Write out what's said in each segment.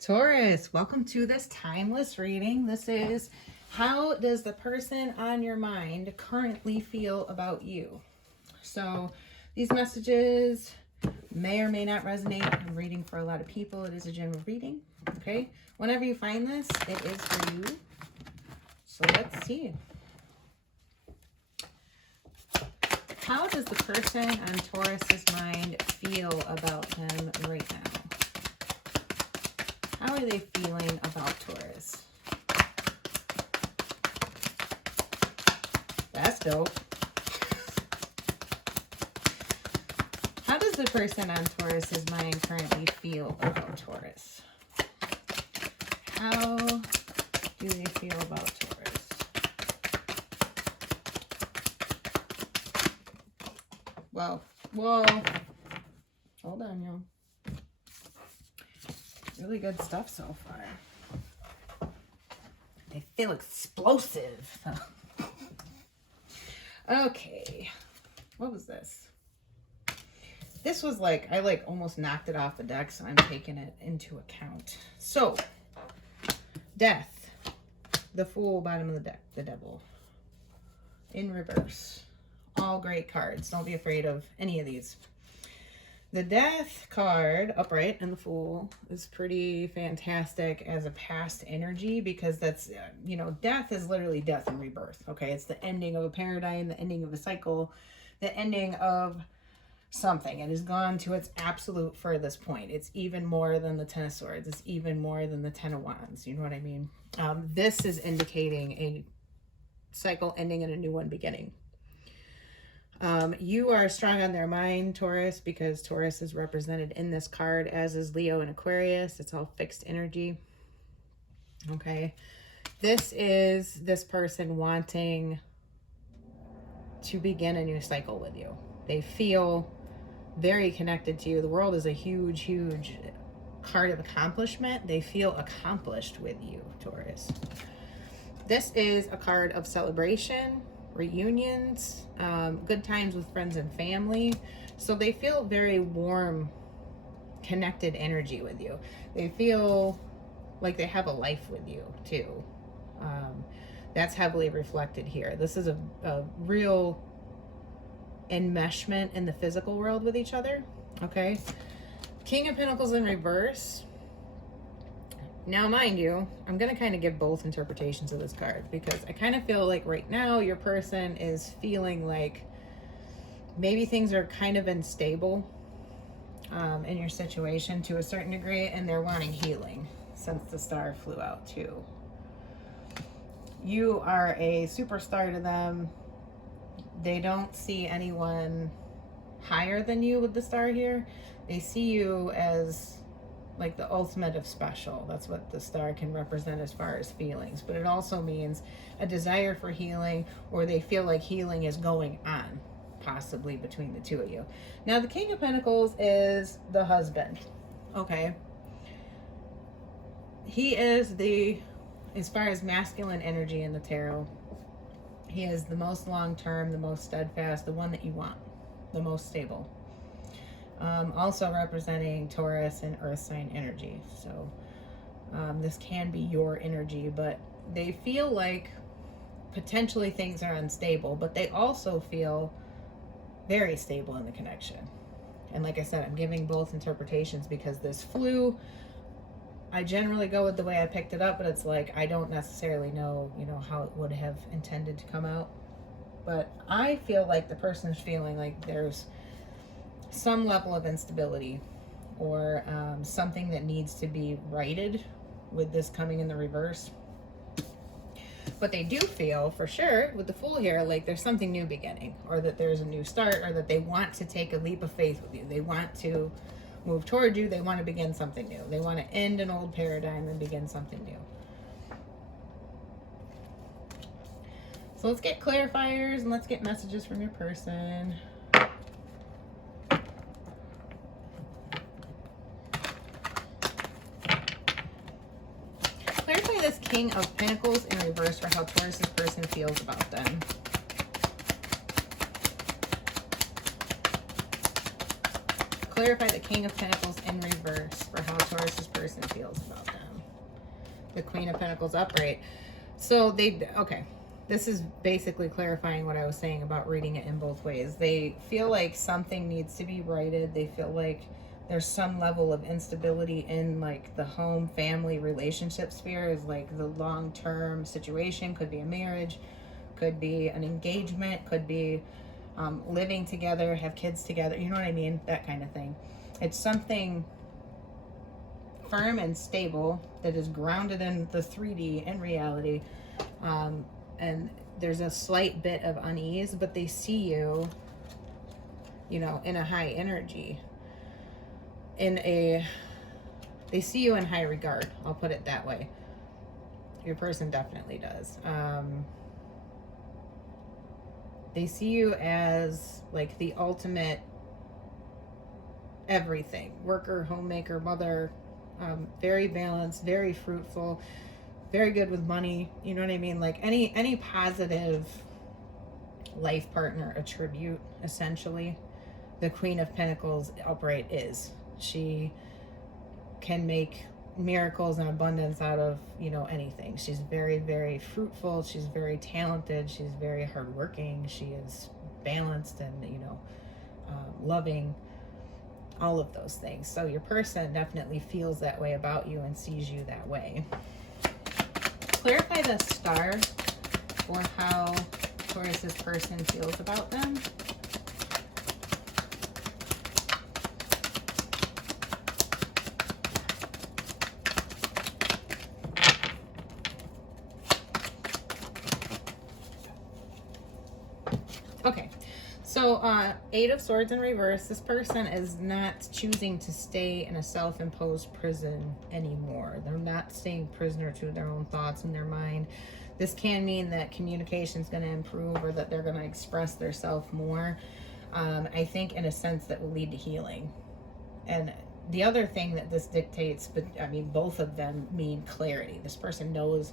Taurus, welcome to this timeless reading. This is how does the person on your mind currently feel about you? So these messages may or may not resonate. I'm reading for a lot of people. It is a general reading. Okay. Whenever you find this, it is for you. So let's see. How does the person on Taurus's mind feel about them right now? How are they feeling about Taurus? That's dope. How does the person on Taurus's mind currently feel about Taurus? How do they feel about Taurus? Well, whoa. Hold on, y'all. Really good stuff so far. They feel explosive. Okay. What was this? This was like, I almost knocked it off the deck, so I'm taking it into account. So, Death. The Fool, bottom of the deck. The Devil. In reverse. All great cards. Don't be afraid of any of these. The Death card, upright, and the Fool is pretty fantastic as a past energy because that's, death is literally death and rebirth, okay? It's the ending of a paradigm, the ending of a cycle, the ending of something. It has gone to its absolute furthest point. It's even more than the Ten of Swords. It's even more than the Ten of Wands. You know what I mean? This is indicating a cycle ending and a new one beginning. You are strong on their mind, Taurus, because Taurus is represented in this card, as is Leo and Aquarius. It's all fixed energy. Okay. This is this person wanting to begin a new cycle with you. They feel very connected to you. The world is a huge, huge card of accomplishment. They feel accomplished with you, Taurus. This is a card of celebration, reunions, good times with friends and family. So they feel very warm, connected energy with you. They feel like they have a life with you too. That's heavily reflected here. This is a real enmeshment in the physical world with each other. Okay. King of Pentacles in reverse. Now, mind you, I'm going to kind of give both interpretations of this card because I kind of feel like right now your person is feeling like maybe things are kind of unstable in your situation to a certain degree, and they're wanting healing since the star flew out too. You are a superstar to them. They don't see anyone higher than you with the star here. They see you as like the ultimate of special. That's what the star can represent as far as feelings. But it also means a desire for healing, or they feel like healing is going on, possibly between the two of you. Now, the King of Pentacles is the husband. Okay. He is as far as masculine energy in the tarot, he is the most long-term, the most steadfast, the one that you want, the most stable. Also representing Taurus and earth sign energy. So this can be your energy, but they feel like potentially things are unstable, but they also feel very stable in the connection. And like I said, I'm giving both interpretations because this flew, I generally go with the way I picked it up, but it's like I don't necessarily know, how it would have intended to come out. But I feel like the person is feeling like there's some level of instability or something that needs to be righted with this coming in the reverse. But they do feel for sure with the Fool here like there's something new beginning, or that there's a new start, or that they want to take a leap of faith with you. They want to move toward you. They want to begin something new. They want to end an old paradigm and begin something new. So let's get clarifiers and let's get messages from your person. Clarify this King of Pentacles in reverse for how Taurus's person feels about them. Clarify the King of Pentacles in reverse for how Taurus's person person feels about them. The Queen of Pentacles upright. So okay. This is basically clarifying what I was saying about reading it in both ways. They feel like something needs to be righted. They feel like there's some level of instability in like the home, family, relationship sphere, is like the long-term situation. Could be a marriage, could be an engagement, could be living together, have kids together. You know what I mean? That kind of thing. It's something firm and stable that is grounded in the 3D in reality. And there's a slight bit of unease, but they see you, you know, in a high energy. They see you in high regard. I'll put it that way. Your person definitely does. They see you as like the ultimate everything. Worker, homemaker, mother, very balanced, very fruitful, very good with money. You know what I mean? Like any positive life partner attribute, essentially, the Queen of Pentacles upright is. She can make miracles and abundance out of, you know, anything. She's very, very fruitful. She's very talented. She's very hardworking. She is balanced and, you know, loving, all of those things. So your person definitely feels that way about you and sees you that way. Clarify the star for how Taurus's person feels about them. Okay, so 8 of Swords in reverse. This person is not choosing to stay in a self-imposed prison anymore. They're not staying prisoner to their own thoughts and their mind. This can mean that communication is going to improve, or that they're going to express their self more. I think in a sense that will lead to healing. And the other thing that this dictates, but I mean, both of them mean clarity. This person knows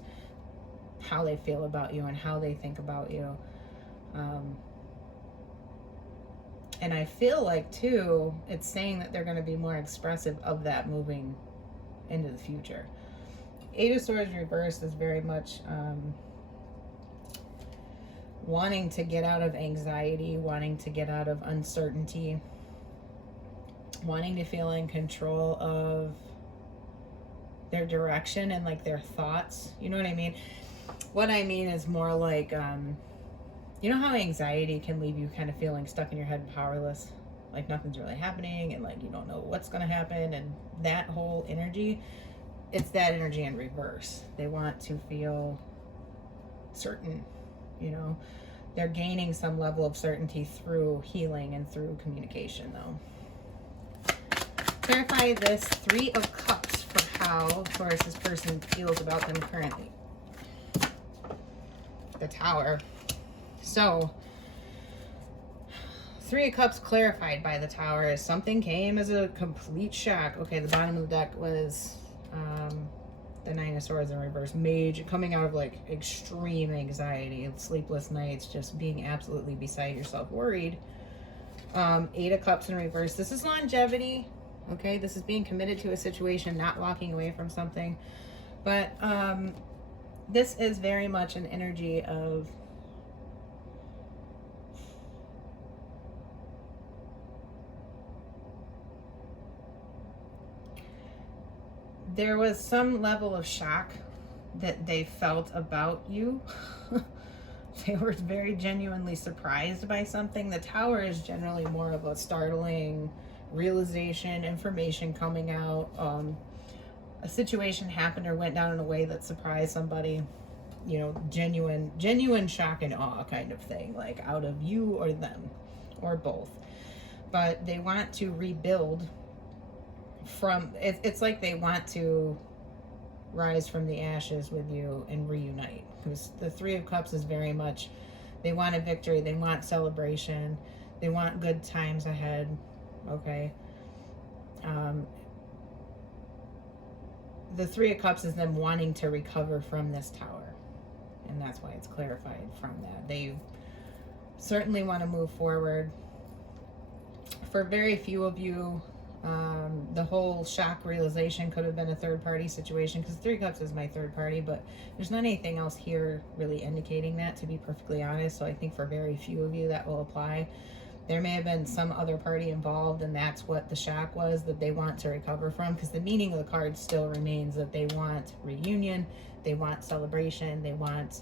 how they feel about you and how they think about you. And I feel like, too, it's saying that they're going to be more expressive of that moving into the future. 8 of Swords reversed is very much wanting to get out of anxiety, wanting to get out of uncertainty, wanting to feel in control of their direction and, like, their thoughts. You know what I mean? What I mean is more like... you know how anxiety can leave you kind of feeling stuck in your head and powerless? Like nothing's really happening and like you don't know what's going to happen, and that whole energy, it's that energy in reverse. They want to feel certain, you know. They're gaining some level of certainty through healing and through communication, though. Clarify this 3 of Cups for how Taurus's person feels about them currently. The Tower. So, 3 of Cups clarified by the Tower is something came as a complete shock. Okay, the bottom of the deck was the 9 of Swords in reverse. Major, coming out of like extreme anxiety, sleepless nights, just being absolutely beside yourself, worried. 8 of Cups in reverse. This is longevity. Okay, this is being committed to a situation, not walking away from something. But this is very much an energy of... there was some level of shock that they felt about you. They were very genuinely surprised by something. The Tower is generally more of a startling realization, information coming out. A situation happened or went down in a way that surprised somebody. You know, genuine shock and awe kind of thing, like out of you or them, or both. But they want to rebuild from, it's like they want to rise from the ashes with you and reunite, because the 3 of Cups is very much, they want a victory, they want celebration, they want good times ahead. Okay, the 3 of Cups is them wanting to recover from this Tower, and that's why it's clarified from that. They certainly want to move forward. For very few of you, The whole shock realization could have been a third party situation, because Three Cups is my third party, but there's not anything else here really indicating that, to be perfectly honest. So I think for very few of you that will apply. There may have been some other party involved, and that's what the shock was that they want to recover from, because the meaning of the card still remains that they want reunion, they want celebration, they want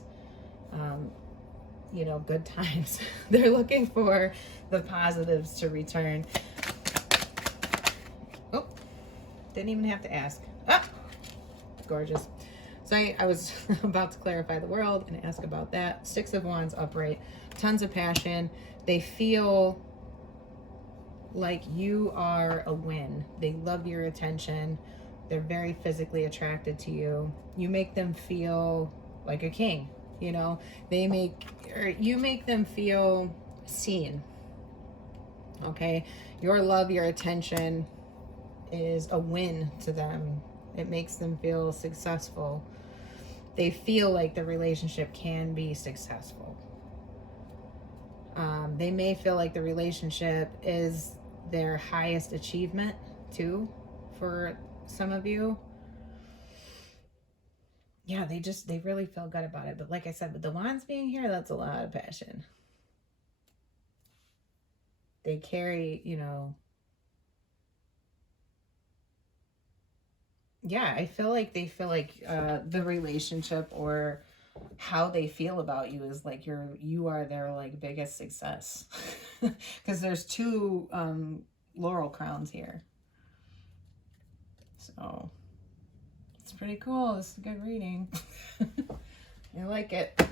good times. They're looking for the positives to return. Oh, didn't even have to ask. Ah, gorgeous. So I was about to clarify the world and ask about that. Six of Wands upright, tons of passion. They feel like you are a win. They love your attention. They're very physically attracted to you. You make them feel like a king. You make them feel seen. Okay, your love, your attention is a win to them. It makes them feel successful. They feel like the relationship can be successful. They may feel like the relationship is their highest achievement too, for some of you. Yeah, they really feel good about it. But like I said, with the Wands being here, that's a lot of passion. They carry, yeah, I feel like they feel like the relationship, or how they feel about you, is like you are their like biggest success. Because there's two laurel crowns here. So it's pretty cool. This is a good reading. I like it.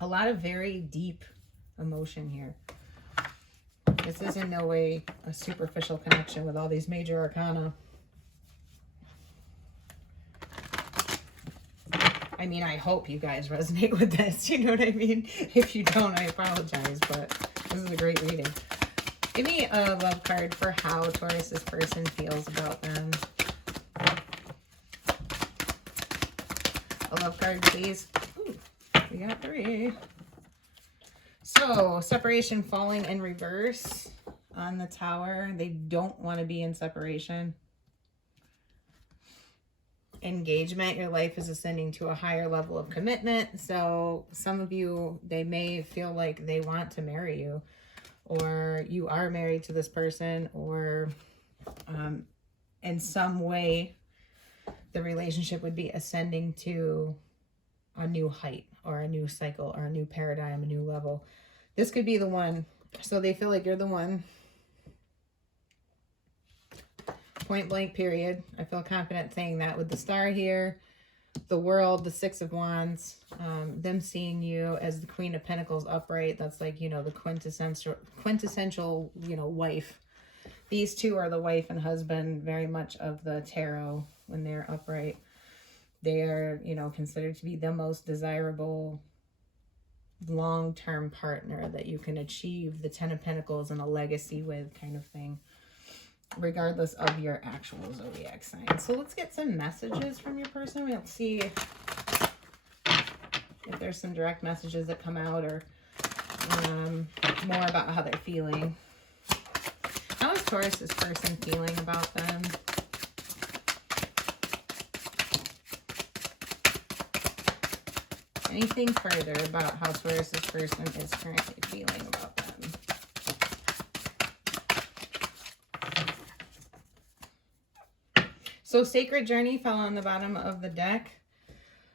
A lot of very deep emotion here. This is in no way a superficial connection with all these major arcana. I mean, I hope you guys resonate with this. You know what I mean? If you don't, I apologize, but this is a great reading. Give me a love card for how Taurus's person feels about them. A love card, please. Ooh, we got 3. So, separation falling in reverse on the Tower. They don't want to be in separation. Engagement, your life is ascending to a higher level of commitment. So some of you, they may feel like they want to marry you, or you are married to this person, or in some way the relationship would be ascending to a new height, or a new cycle, or a new paradigm, a new level. This could be the one. So they feel like you're the one. Point blank, period. I feel confident saying that with the Star here, the World, the Six of Wands, them seeing you as the Queen of Pentacles upright. That's like, the quintessential, wife. These two are the wife and husband very much of the tarot when they're upright. They are, considered to be the most desirable long-term partner that you can achieve the 10 of Pentacles and a legacy with, kind of thing, regardless of your actual zodiac sign. So let's get some messages from your person. We'll see if there's some direct messages that come out, or more about how they're feeling. How is Taurus's person feeling about them? Anything further about how Taurus's person is currently feeling about them? So Sacred Journey fell on the bottom of the deck.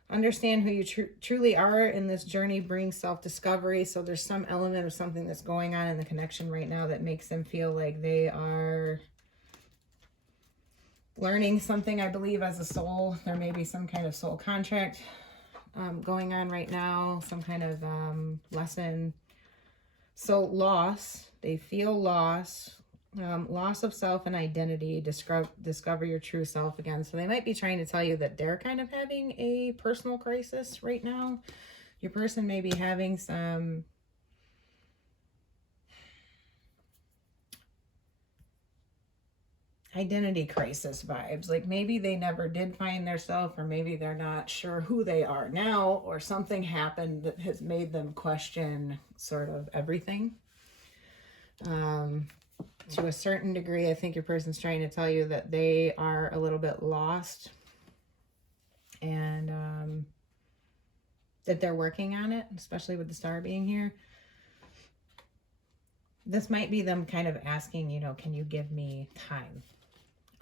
Understand who you truly are in this journey brings self-discovery. So there's some element of something that's going on in the connection right now that makes them feel like they are learning something, I believe, as a soul. There may be some kind of soul contract going on right now, some kind of lesson. So loss, they feel loss. Loss of self and identity, discover your true self again. So they might be trying to tell you that they're kind of having a personal crisis right now. Your person may be having some identity crisis vibes. Like maybe they never did find their self, or maybe they're not sure who they are now, or something happened that has made them question sort of everything. To a certain degree, I think your person's trying to tell you that they are a little bit lost, and that they're working on it, especially with the star being here. This might be them kind of asking, you know, can you give me time?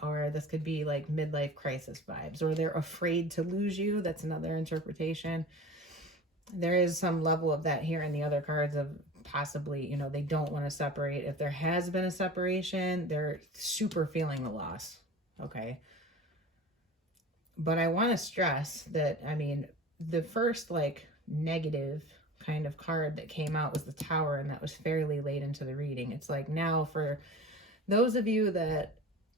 Or this could be like midlife crisis vibes, or they're afraid to lose you. That's another interpretation. There is some level of that here in the other cards of possibly, you know, they don't want to separate. If there has been a separation, they're super feeling the loss. Okay. But I want to stress that, I mean, the first like negative kind of card that came out was the Tower, and that was fairly late into the reading. It's like now for those of you that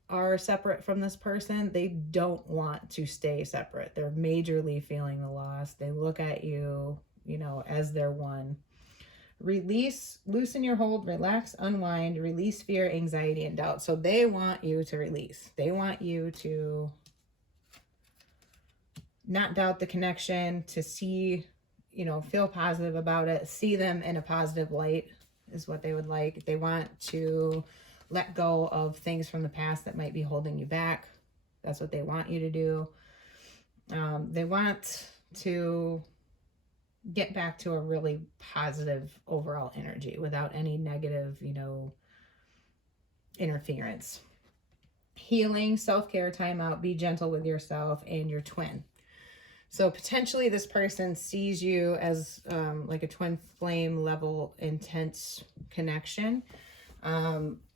are separate from this person, they don't want to stay separate. They're majorly feeling the loss. They look at you, you know, as their one. Release, loosen your hold, relax, unwind, release fear, anxiety, and doubt. So they want you to release. They want you to not doubt the connection, to see, you know, feel positive about it, see them in a positive light is what they would like. They want to let go of things from the past that might be holding you back. That's what they want you to do. They want to get back to a really positive overall energy without any negative, you know, interference. Healing, self-care, time out, be gentle with yourself and your twin. So potentially this person sees you as like a twin flame level intense connection.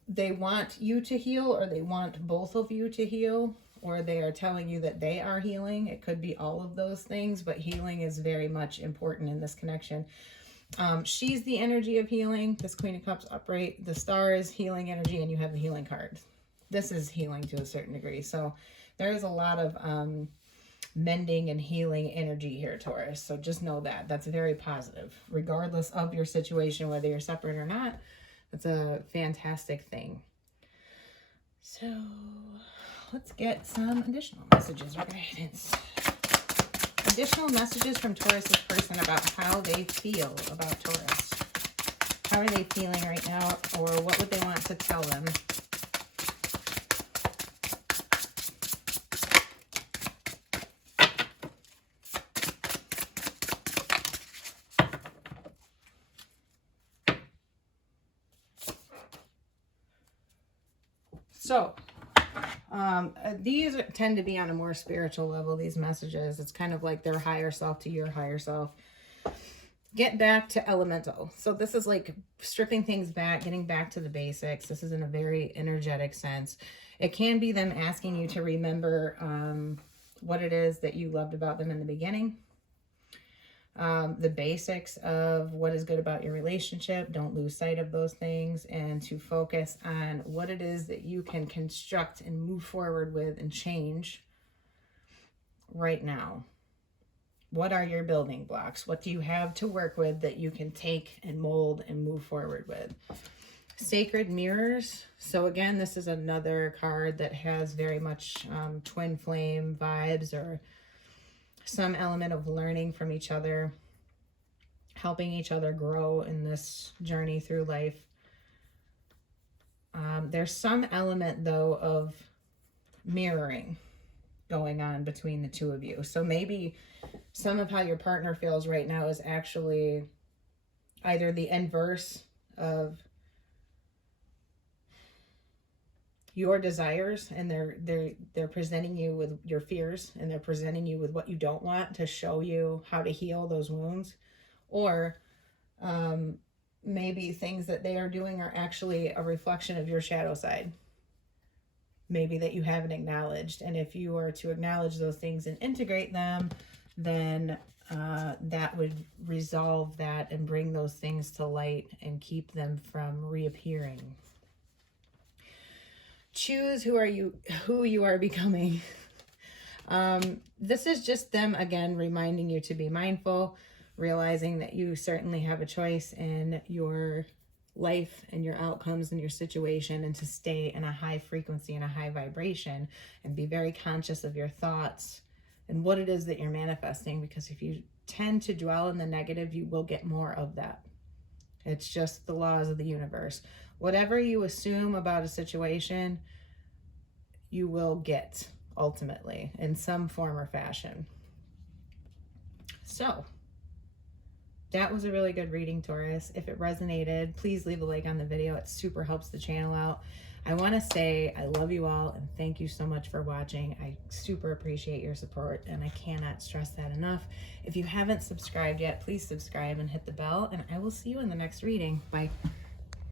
They want you to heal, or they want both of you to heal, or they are telling you that they are healing. It could be all of those things, but healing is very much important in this connection. She's the energy of healing. This Queen of Cups upright. The star is healing energy, and you have the healing card. This is healing to a certain degree. So there is a lot of mending and healing energy here, Taurus. So just know that. That's very positive. Regardless of your situation, whether you're separate or not, that's a fantastic thing. So let's get some additional messages or guidance. Additional messages from Taurus's person about how they feel about Taurus. How are they feeling right now, or what would they want to tell them? So, these tend to be on a more spiritual level, these messages. It's kind of like their higher self to your higher self. Get back to elemental. So this is like stripping things back, getting back to the basics. This is in a very energetic sense. It can be them asking you to remember what it is that you loved about them in the beginning. The basics of what is good about your relationship. Don't lose sight of those things, and to focus on what it is that you can construct and move forward with and change right now. What are your building blocks? What do you have to work with that you can take and mold and move forward with? Sacred mirrors. So again, this is another card that has very much twin flame vibes, or some element of learning from each other, helping each other grow in this journey through life. There's some element, though, of mirroring going on between the two of you. So maybe some of how your partner feels right now is actually either the inverse of your desires, and they're presenting you with your fears, and they're presenting you with what you don't want to show you how to heal those wounds. Or maybe things that they are doing are actually a reflection of your shadow side, maybe that you haven't acknowledged. And if you were to acknowledge those things and integrate them, then that would resolve that and bring those things to light and keep them from reappearing. Choose who you are becoming. This is just them, again, reminding you to be mindful, realizing that you certainly have a choice in your life and your outcomes and your situation, and to stay in a high frequency and a high vibration, and be very conscious of your thoughts and what it is that you're manifesting, because if you tend to dwell in the negative, you will get more of that. It's just the laws of the universe. Whatever you assume about a situation, you will get ultimately in some form or fashion. So that was a really good reading, Taurus. If it resonated, please leave a like on the video. It super helps the channel out. I want to say I love you all and thank you so much for watching. I super appreciate your support and I cannot stress that enough. If you haven't subscribed yet, please subscribe and hit the bell, and I will see you in the next reading. Bye.